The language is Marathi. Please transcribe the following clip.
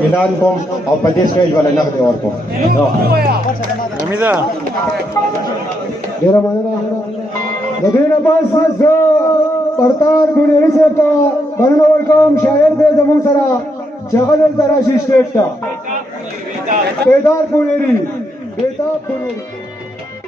मिलान को और प्रदेश में वाला नख दे और को हमीदा मेरा मानना लगे पास परतार गुनेरी से का बनवर काम शायर दे जमुन सरा जगल तराशी स्टेट का बेदार गुनेरी बेताब गुनेरी